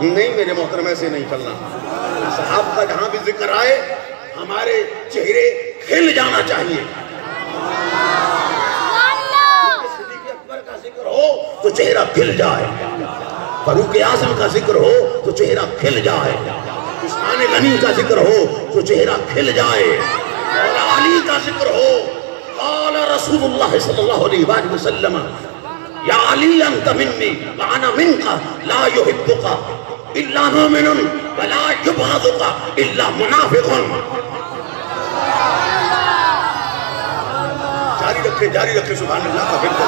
نہیں میرے محترم ایسے نہیں چلنا. صحابہ کا جہاں بھی ذکر آئے ہمارے چہرے کھل جانا چاہیے. صدیق اکبر کا ذکر ہو تو چہرہ کھل جائے, فاروق اعظم کا ذکر ہو تو چہرہ کھل جائے, عثمان غنی کا ذکر ہو تو چہرہ کھل جائے, مولا علی کا ذکر ہو. قال رسول اللہ صلی اللہ علیہ وآلہ وسلم یا علی انت منی وانا منک لا یحبک الا مومن ولا یبغضک الا منافق. جاری رکھے سبحان اللہ کا بالکل.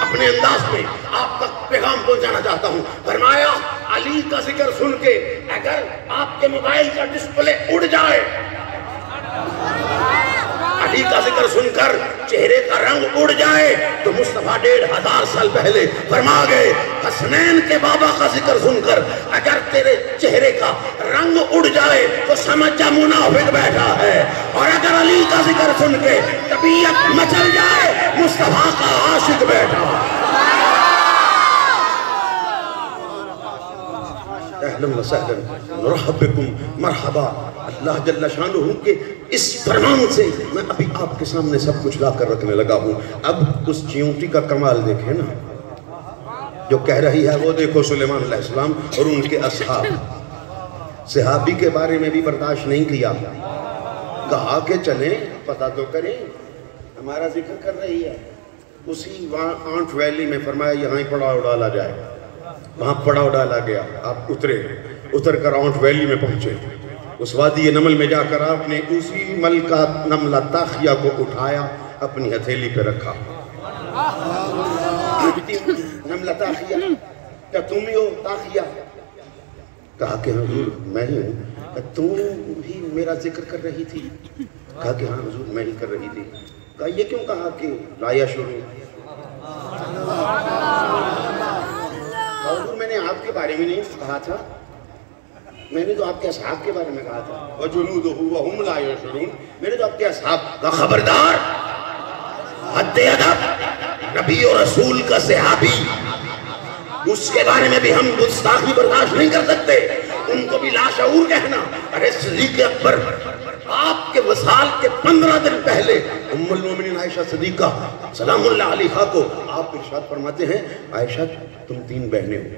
اپنے انداز میں آپ تک پیغام پہنچانا چاہتا ہوں. فرمایا علی کا ذکر سن کے اگر آپ کے موبائل کا ڈسپلے اڑ جائے, علی کا ذکر سن کر چہرے کا رنگ اڑ جائے, تو مصطفیٰ 1500 سال پہلے فرما گئے حسنین کے بابا کا ذکر سن کر اگر تیرے چہرے کا رنگ اڑ جائے تو سمجھ جا منافق بیٹھا ہے, اور اگر علی کا ذکر سن کے طبیعت مچل جائے مصطفیٰ کا عاشق بیٹھا. اہلا و سہلا نرحب بکم مرحبا. اللہ جل شانہ کے اس فرمان سے میں ابھی آپ کے سامنے سب کچھ لا کر رکھنے لگا ہوں. اب اس چیونٹی کا کمال دیکھیں نا, جو کہہ رہی ہے وہ دیکھو سلیمان علیہ السلام اور ان کے اصحاب. صحابی کے بارے میں بھی برداشت نہیں کیا, کہا کہ چلیں پتہ تو کریں, ہمارا ذکر کر رہی ہے. اسی آنٹ ویلی میں فرمایا یہاں ہی پڑاؤ ڈالا جائے, وہاں پڑاؤ ڈالا گیا. آپ اتر کر آنٹ ویلی میں پہنچے. اس وادی نمل میں جا کر آپ نے اسی ملکہ نملہ تاخیہ کو اٹھایا, اپنی ہتھیلی پہ رکھا. نملہ تاخیہ, کیا تم ہی ہو تاخیہ؟ کہا کہ حضور میں ہی ہوں. تم ہی میرا ذکر کر رہی تھی؟ کہا کہ ہاں حضور میں ہی کر رہی تھی. کہا یہ کیوں کہا کہ لایا شروع؟ حضور میں نے آپ کے بارے میں نہیں کہا تھا, میں نے تو آپ کے اصحاب کے بارے میں کہا تھا. وَجُنُودُهُ وَهُمْ لَا يَشْعُرُونَ. میں نے تو آپ کے اصحاب کا خبردار, حد ادب نبی و رسول کا صحابی, اس کے بارے میں بھی ہم گستاخی برداشت نہیں کر سکتے. ان کو بھی لاشعور کہنا. ارے صدیق اکبر آپ کے وصال کے 15 دن پہلے ام المومنین عائشہ صدیقہ سلام اللہ علیہا کو آپ ارشاد فرماتے ہیں عائشہ تم 3 بہنیں ہو,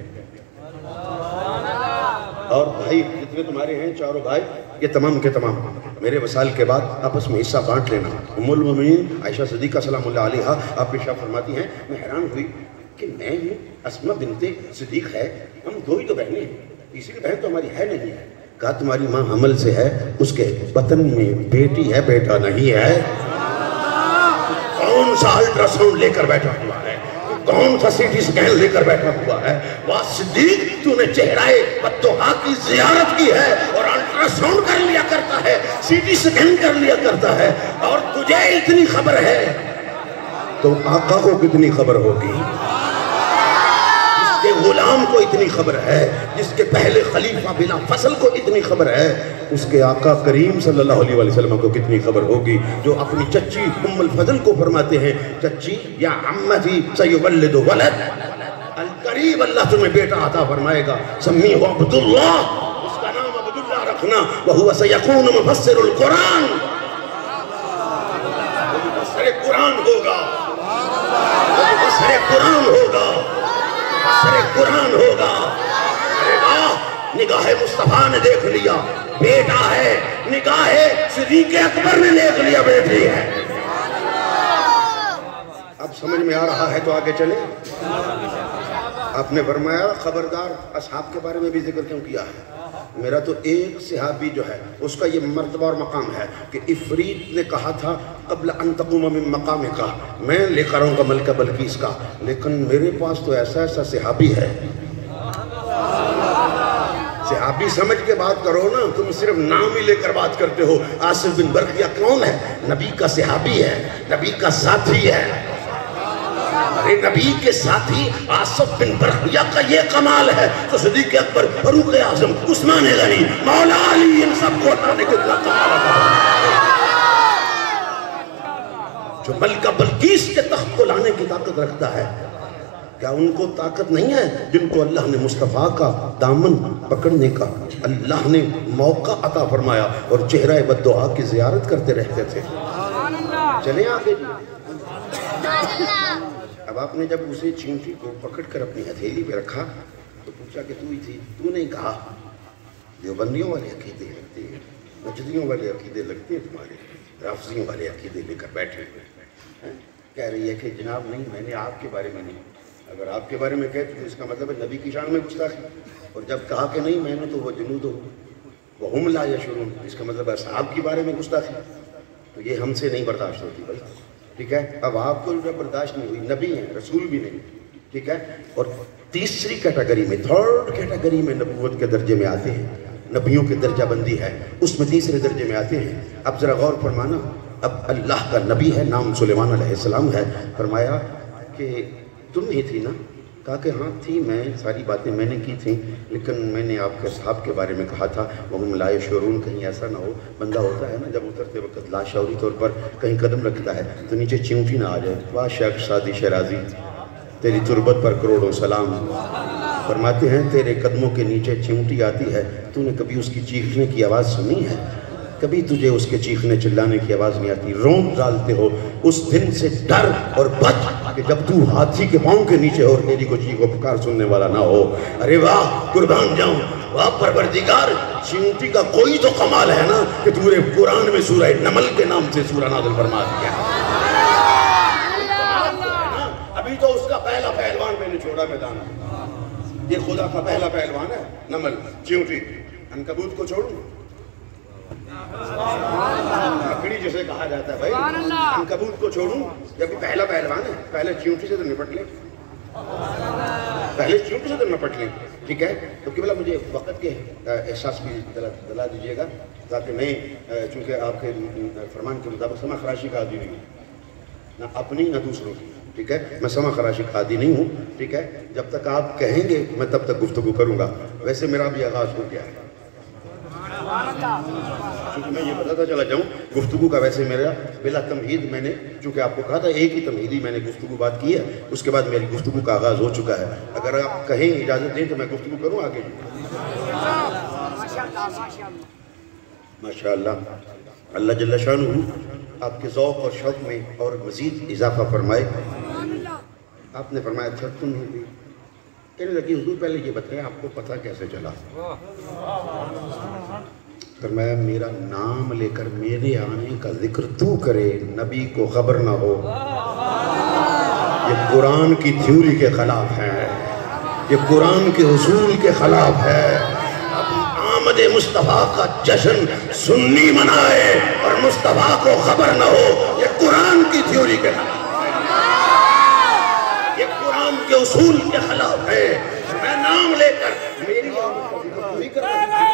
اور بھائی جتنے تمہارے ہیں چاروں بھائی یہ تمام کے تمام میرے وصال کے بعد آپس میں حصہ بانٹ لینا. ام المومنین عائشہ صدیقہ سلام اللہ علیہا آپ ارشاد فرماتی ہیں میں حیران ہوئی کہ میں ہوں اسماء بنت صدیق ہے, ہم 2 ہی تو بہنیں ہیں, تیسری بہن تو ہماری ہے نہیں ہے. کہا تمہاری ماں حمل سے ہے, اس کے بطن میں بیٹی ہے بیٹا نہیں ہے. کون سا الٹرا ساؤنڈ لے کر بیٹھا ہوا ہے, کون سا سی ٹی سکین لے کر بیٹھا ہوا ہے؟ واہ صدیق تو نے چہرہ بطحا کی زیارت کی ہے اور الٹرا ساؤنڈ کر لیا کرتا ہے, سی ٹی سکین کر لیا کرتا ہے, اور تجھے اتنی خبر ہے تو آقا کو کتنی خبر ہوگی؟ جس کے غلام کو اتنی خبر ہے, جس کے پہلے خلیفہ بلا فصل کو اتنی خبر ہے, اس کے آقا کریم صلی اللہ علیہ وسلم کو کتنی خبر ہوگی, جو اپنی چچی ام الفضل کو فرماتے ہیں چچی یا عمتی سیولد ولد, القریب اللہ تمہیں بیٹا عطا فرمائے گا, سمیہ عبداللہ, اس کا نام عبداللہ رکھنا, وہو سیکون مفسر القرآن, وہ مفسر قرآن ہوگا, وہ مفسر قرآن ہوگا, مفسر قرآن ہوگا. ارے واہ نگاہ مصطفیٰ نے دیکھ لیا بیٹا ہے, نگاہ صدیق اکبر نے دیکھ لیا بیٹی ہے. اب سمجھ میں آ رہا ہے تو آگے چلیں. آپ نے فرمایا خبردار اصحاب کے بارے میں بھی ذکر کیوں کیا ہے؟ میرا تو ایک صحابی جو ہے اس کا یہ مرتبہ اور مقام ہے کہ عفریت نے کہا تھا قبل ان تقوم من مقامک, میں لے کر آؤں گا ملکہ بلقیس کا, لیکن میرے پاس تو ایسا صحابی ہے. صحابی سمجھ کے بات کرو نا, تم صرف نام ہی لے کر بات کرتے ہو. آصف بن برقیہ کون ہے؟ نبی کا صحابی ہے, نبی کا ساتھی ہے. ارے نبی کے ساتھی آصف بن برقیہ کا یہ کمال ہے تو صدیق اکبر, فاروق اعظم, عثمان غنی, مولا علی, ان سب کو ہٹانے کے کمال ہے جو ملکہ بلقیس کے تخت کو لانے کی طاقت رکھتا ہے. کیا ان کو طاقت نہیں ہے جن کو اللہ نے مصطفیٰ کا دامن پکڑنے کا اللہ نے موقع عطا فرمایا اور چہرہ بددعا کی زیارت کرتے رہتے تھے؟ چلیں آگے جی۔ اب آپ نے جب اسے چیونٹی کو پکڑ کر اپنی ہتھیلی پہ رکھا تو پوچھا کہ تو ہی تھی؟ تو نہیں کہا دیوبندیوں والے عقیدے لگتے ہیں، نجدیوں والے عقیدے لگتے ہیں تمہارے، رافضیوں والے عقیدے لے کر بیٹھے ہوئے۔ کہہ رہی ہے کہ جناب نہیں، میں نے آپ کے بارے میں نہیں، اگر آپ کے بارے میں کہتے تو اس کا مطلب ہے نبی کی شان میں گستاخی، اور جب کہا کہ نہیں میں نے تو وہ جنود ہو وہم لا یشعرون، اس کا مطلب ہے اصحاب کے بارے میں گستاخی، تو یہ ہم سے نہیں برداشت ہوتی بھائی، ٹھیک ہے؟ اب آپ کو جو برداشت نہیں ہوئی، نبی ہیں رسول بھی نہیں، ٹھیک ہے؟ اور تیسری کیٹیگری میں، تھرڈ کیٹیگری میں نبوت کے درجے میں آتے ہیں، نبیوں کی درجہ بندی ہے، اس میں تیسرے درجے میں آتے ہیں۔ اب ذرا غور فرمانا، اب اللہ کا نبی ہے، نام سلیمان علیہ السلام ہے، فرمایا کہ تم ہی تھی نا؟ کہا کہ ہاں تھی، میں ساری باتیں میں نے کی تھیں، لیکن میں نے آپ کے صحاب کے بارے میں کہا تھا وہم لا یشعرون، کہیں ایسا نہ ہو بندہ ہوتا ہے نا جب اترتے وقت لاشعوری طور پر کہیں قدم رکھتا ہے تو نیچے چیونٹی نہ آ جائے، واہ شیخ سعدی شیرازی تیری تربت پر کروڑوں سلام، فرماتے ہیں تیرے قدموں کے نیچے چیونٹی آتی ہے، تو نے کبھی اس کی چیخنے کی آواز سنی ہے؟ کبھی تجھے اس کے چیخنے چلانے کی آواز نہیں آتی، رونق ڈالتے ہو اس دن سے ڈر اور بچ کہ جب تو ہاتھی کے پاؤں کے نیچے ہو اور تیری کو چیخ و پکار سننے والا نہ ہو۔ ارے واہ قربان جاؤں، واہ پروردگار، چیونٹی کا کوئی تو کمال ہے نا کہ تو نے قرآن میں سورہ نمل کے نام سے سورہ نازل فرما دیا۔ ابھی تو اس کا پہلا پہلوان میں نے چھوڑا میدان، یہ خدا کا پہلا پہلوان ہے نمل، چیونٹی، عنکبوت کو چھوڑوں، مکڑی جسے کہا جاتا ہے بھائی، عنکبوت کو چھوڑوں، یہ بھی پہلا پہلوان ہے، پہلے چیونٹی سے تو نپٹ لیں، پہلے چیونٹی سے تو نپٹ لیں، ٹھیک ہے؟ تو قبلہ مجھے وقت کے احساس بھی دلا دیجیے گا تاکہ میں چونکہ آپ کے فرمان کے مطابق سما خراشی کا عادی نہیں ہوں، نہ اپنی نہ دوسروں کی، ٹھیک ہے؟ میں سما خراشی کا عادی نہیں ہوں، ٹھیک ہے؟ جب تک آپ کہیں گے میں تب تک گفتگو کروں گا، ویسے میرا بھی آغاز ہو گیا ہے، چونکہ میں یہ بتاتا چلا جاؤں گفتگو کا، ویسے میرا بلا تمہید میں نے چونکہ آپ کو کہا تھا ایک ہی تمہیدی میں نے گفتگو بات کی ہے، اس کے بعد میری گفتگو کا آغاز ہو چکا ہے، اگر آپ کہیں اجازت دیں تو میں گفتگو کروں آگے۔ ماشاءاللہ، اللہ جل شانہ آپ کے ذوق اور شوق میں اور مزید اضافہ فرمائے۔ آپ نے فرمایا تھا تم ہی، کہنے لگی حضور پہلے یہ بتائیں آپ کو پتہ کیسے چلا؟ فرمایا میرا نام لے کر میرے آنے کا ذکر تو کرے، نبی کو خبر نہ ہو، یہ قرآن کی تھیوری کے خلاف ہے، یہ قرآن کے اصول کے خلاف ہے۔ آمد مصطفیٰ کا جشن سنی منائے اور مصطفیٰ کو خبر نہ ہو، یہ قرآن کی تھیوری کے خلاف ہے، یہ قرآن کے اصول کے خلاف ہے۔ میں نام لے کر میری آمد کا ذکر تو ہی کر رہا ہوں۔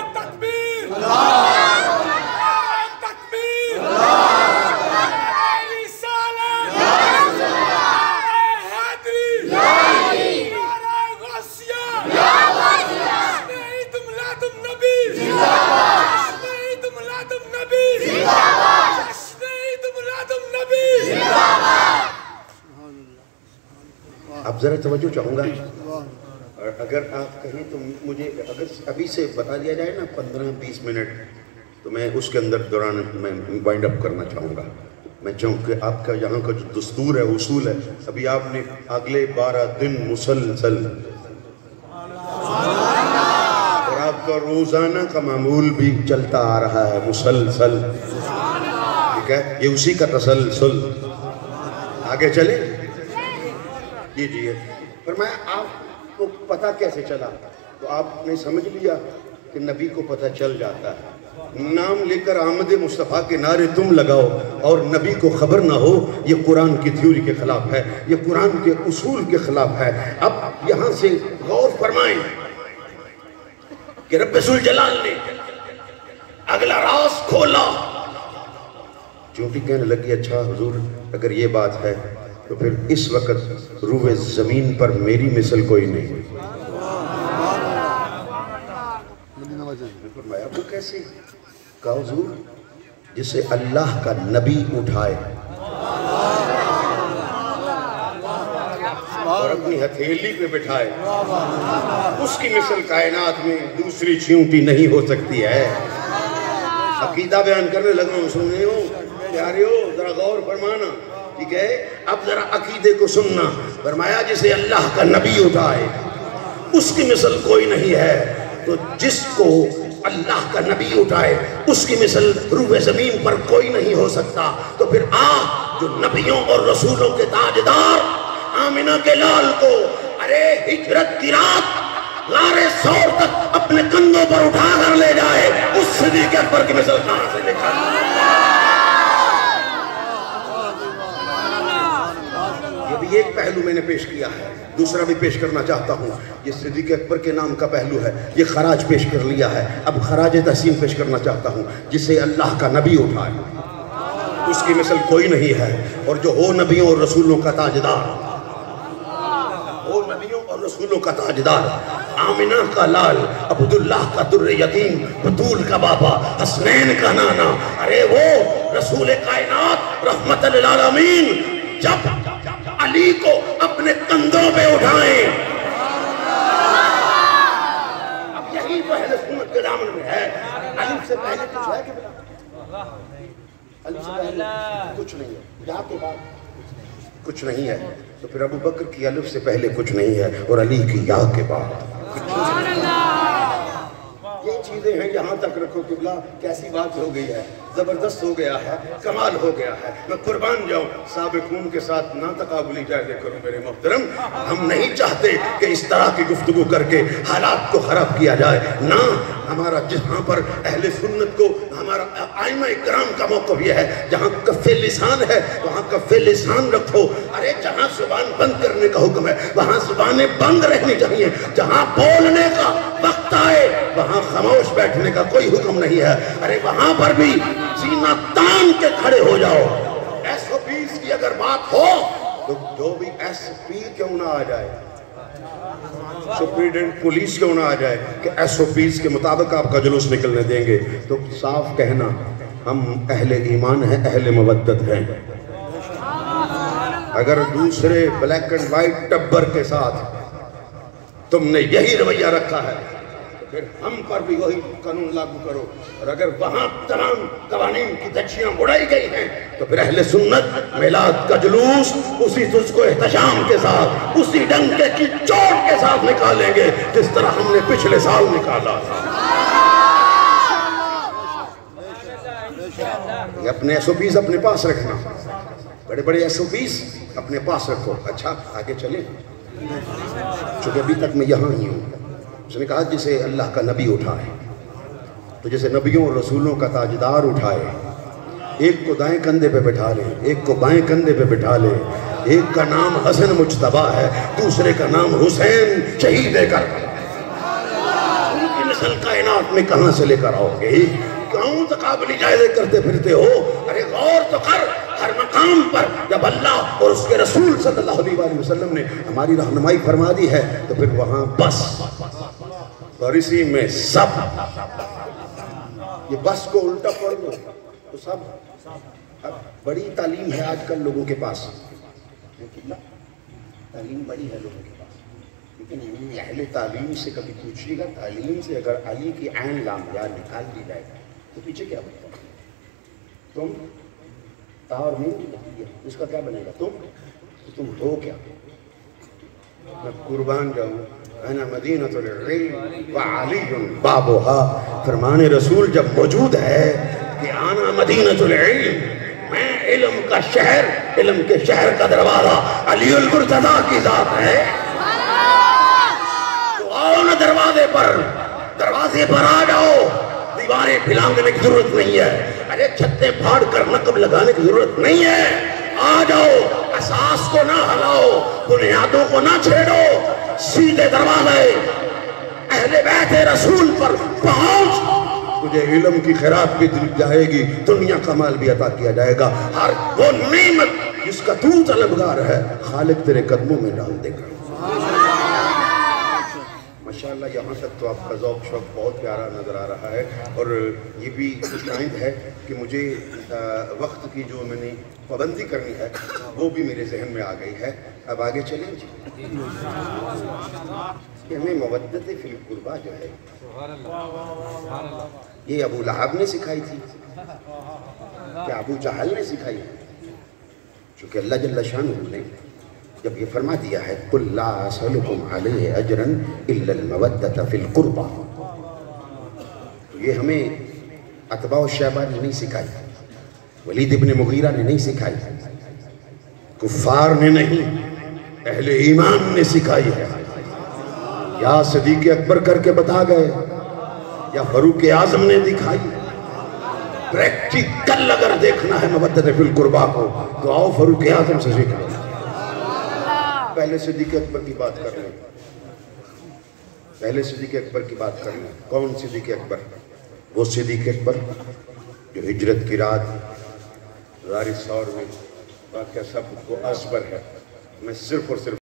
اب ذرا توجہ چاہوں گا، اور اگر آپ کہیں تو مجھے اگر ابھی سے بتا دیا جائے نا 15-20 منٹ تو میں اس کے اندر دوران میں وائنڈ اپ کرنا چاہوں گا۔ میں چاہوں کہ آپ کا یہاں کا جو دستور ہے، اصول ہے، ابھی آپ نے اگلے 12 دن مسلسل اور آپ کا روزانہ کا معمول بھی چلتا آ رہا ہے مسلسل، ٹھیک ہے؟ یہ اسی کا تسلسل، آگے چلیں کیجئے۔ فرمایا آپ کو پتہ کیسے چلا؟ تو آپ نے سمجھ لیا کہ نبی کو پتہ چل جاتا ہے، نام لے کر آمد مصطفیٰ کے نعرے تم لگاؤ اور نبی کو خبر نہ ہو، یہ قرآن کی تھیوری کے خلاف ہے، یہ قرآن کے اصول کے خلاف ہے۔ اب یہاں سے غور فرمائیں کہ رب ذوالجلال نے اگلا راز کھولا۔ چونٹی کہنے لگی اچھا حضور اگر یہ بات ہے تو پھر اس وقت روح زمین پر میری مثل کوئی نہیں۔ فرمایا وہ کیسے؟ کہا حضور جسے اللہ کا نبی اٹھائے اور اپنی ہتھیلی پہ بٹھائے اس کی مثل کائنات میں دوسری چیونٹی نہیں ہو سکتی ہے۔ عقیدہ بیان کرنے لگا ہوں، سننے ہو پیاریو، ذرا غور فرمانا، ٹھیک ہے؟ اب ذرا عقیدے کو سننا۔ فرمایا جسے اللہ کا نبی اٹھائے اس کی مثل کوئی نہیں ہے، تو جس کو اللہ کا نبی اٹھائے اس کی مثل روح زمین پر کوئی نہیں ہو سکتا۔ تو پھر جو نبیوں اور رسولوں کے تاجدار آمنہ کے لال کو ارے ہجرت کی رات غار ثور تک اپنے کندھوں پر اٹھا کر لے جائے، اس صدیق اکبر کی مثل کہاں سے نکال؟ یہ بھی ایک پہلو میں نے پیش کیا ہے، دوسرا بھی پیش کرنا چاہتا ہوں۔ یہ صدیق اکبر کے نام کا پہلو ہے، یہ خراج پیش کر لیا ہے، اب خراج تحسین پیش کرنا چاہتا ہوں۔ جسے اللہ کا نبی اٹھائے اس کی مثل کوئی نہیں ہے، اور جو ہو نبیوں اور رسولوں کا تاجدار، ہو نبیوں اور رسولوں کا تاجدار، آمنہ کا لال، عبداللہ کا در یتیم، بطول کا بابا، حسنین کا نانا، ارے وہ رسول کائنات رحمت للعالمین جب علی کو اپنے کندھوں پہ اٹھائیں، اب یہی تو اہل سنت کے دامن میں ہے۔ علی سے پہلے کچھ ہے کہ علی سے پہلے کچھ نہیں ہے، یا کے بعد کچھ نہیں ہے، تو پھر ابو بکر کی الف سے پہلے کچھ نہیں ہے، اور علی کی یا کے بعد کچھ نہیں ہے۔ یہ چیزیں ہیں، یہاں تک رکھو قبلہ، کیسی بات ہو گئی ہے، زبردست ہو گیا ہے، کمال ہو گیا ہے۔ میں قربان جاؤں، سابقون کے ساتھ نہ تقابلی جائزے کروں میرے محترم، ہم نہیں چاہتے کہ اس طرح کی گفتگو کر کے حالات کو خراب کیا جائے، نہ ہمارا جہاں پر اہل سنت کو ہمارا ائمہ اکرام کا موقف یہ ہے، جہاں کف لسان ہے وہاں کف لسان رکھو، ارے جہاں زبان بند کرنے کا حکم ہے وہاں زبانیں بند رہنی چاہیے، جہاں بولنے کا وقت آئے وہاں خاموش بیٹھنے کا کوئی حکم نہیں ہے، ارے وہاں پر بھی سینہ تان کے کھڑے ہو جاؤ۔ ایس او پیز کی اگر بات ہو تو جو بھی ایس پی کیوں نہ آ جائے، سپریڈنٹ پولیس کیوں نہ آ جائے کہ ایس او پیز کے مطابق آپ کا جلوس نکلنے دیں گے، تو صاف کہنا ہم اہل ایمان ہیں، اہل مودت ہیں۔ اگر دوسرے بلیک اینڈ وائٹ ٹبر کے ساتھ تم نے یہی رویہ رکھا ہے تو پھر ہم پر بھی وہی قانون لاگو کرو، اور اگر وہاں تمام قوانین کی دھجیاں اڑائی گئی ہیں تو پھر اہل سنت میلاد کا جلوس اسی تجھ کو احتشام کے ساتھ، اسی ڈنکے کی چوٹ کے ساتھ نکالیں گے جس طرح ہم نے پچھلے سال نکالا تھا۔ یہ اپنے ایس او پیز اپنے پاس رکھنا، بڑے بڑے ایس او پیز اپنے پاس رکھو۔ اچھا آگے چلیں، چونکہ ابھی تک میں یہاں ہی ہوں۔ اس نے کہا جسے اللہ کا نبی اٹھائے، تو جسے نبیوں اور رسولوں کا تاجدار اٹھائے، ایک کو دائیں کندھے پہ بٹھا لے، ایک کو بائیں کندھے پہ بٹھا لے، ایک کا نام حسن مجتبیٰ ہے، دوسرے کا نام حسین شہید کربلا۔ ان کی مثل کائنات میں کہاں سے لے کر آؤ گے؟ کیوں تقابلی جائزے کرتے پھرتے ہو؟ ارے غور تو کر، ہر مقام پر جب اللہ اور اس کے رسول صلی اللہ علیہ وآلہ وسلم نے ہماری رہنمائی فرما دی ہے تو پھر وہاں بس، اور اسی میں سب۔ یہ بس کو الٹا پڑھ دو تو سب۔ اب بڑی تعلیم ہے آج کل لوگوں کے پاس، تعلیم بڑی ہے لوگوں کے پاس، لیکن اہل تعلیم سے کبھی پوچھیے گا، تعلیم سے اگر علی کی عین لام یا نکال دی جائے تو پیچھے کیا بنے گا؟ تم تا اور مین کی لگتی ہے، اس کا کیا بنے گا؟ تم ہو کیا؟ میں قربان جاؤں، انا مدینۃ العلم وعلی بابها، فرمان رسول جب موجود ہے کہ انا مدینۃ العلم، میں علم کا شہر، علم کے شہر کا دروازہ علی المرتضیٰ کی ذات ہے، تو آؤ نا دروازے پر آ جاؤ، دیواریں پھلانگنے کی ضرورت نہیں ہے، ارے چھتیں پھاڑ کر نقب لگانے کی ضرورت نہیں ہے، آ جاؤ، اساس کو نہ ہلاؤ، بنیادوں کو نہ چھیڑو، سیدھے دروازے اہل بیت رسول پر پہنچ، تجھے علم کی خیرات بھی دی جائے گی، دنیا کا مال بھی عطا کیا جائے گا، ہر وہ نعمت جس کا تو طلبگار ہے خالق تیرے قدموں میں ڈال دے گا۔ ماشاءاللہ یہاں تک تو آپ کا ذوق شوق بہت پیارا نظر آ رہا ہے، اور یہ بھی خوش آئند ہے کہ مجھے وقت کی جو میں نے پابندی کرنی ہے وہ بھی میرے ذہن میں آ گئی ہے۔ اب آگے چلیں جی، کہ ہمیں مودت فی القربہ جو ہے یہ ابو لہب نے سکھائی تھی کیا ابو جہل نے سکھائی؟ چونکہ اللہ جل شانہ نے جب یہ فرما دیا ہے قُلْ لَا أَسْأَلُكُمْ عَلَيْهِ أَجْرًا إِلَّا الْمَوَدَّةَ فِي الْقُرْبَى، یہ ہمیں اتباع الشیبہ نے نہیں سکھائی، ولید ابن مغیرہ نے نہیں سکھائی، کفار نے نہیں، اہل ایمان نے سکھائی ہے۔ یا صدیق اکبر کر کے بتا گئے یا فاروق اعظم نے دکھائی۔ پریکٹیکل اگر دیکھنا ہے مودت فی القربہ کو تو آؤ فاروق اعظم سے سیکھ لو۔ پہلے صدیق اکبر کی بات کر لیں، پہلے صدیق اکبر کی بات کر لیں۔ کون صدیق اکبر؟ وہ صدیق اکبر جو ہجرت کی رات غار ثور میں واقعہ سب کو ازبر ہے، میں صرف اور صرف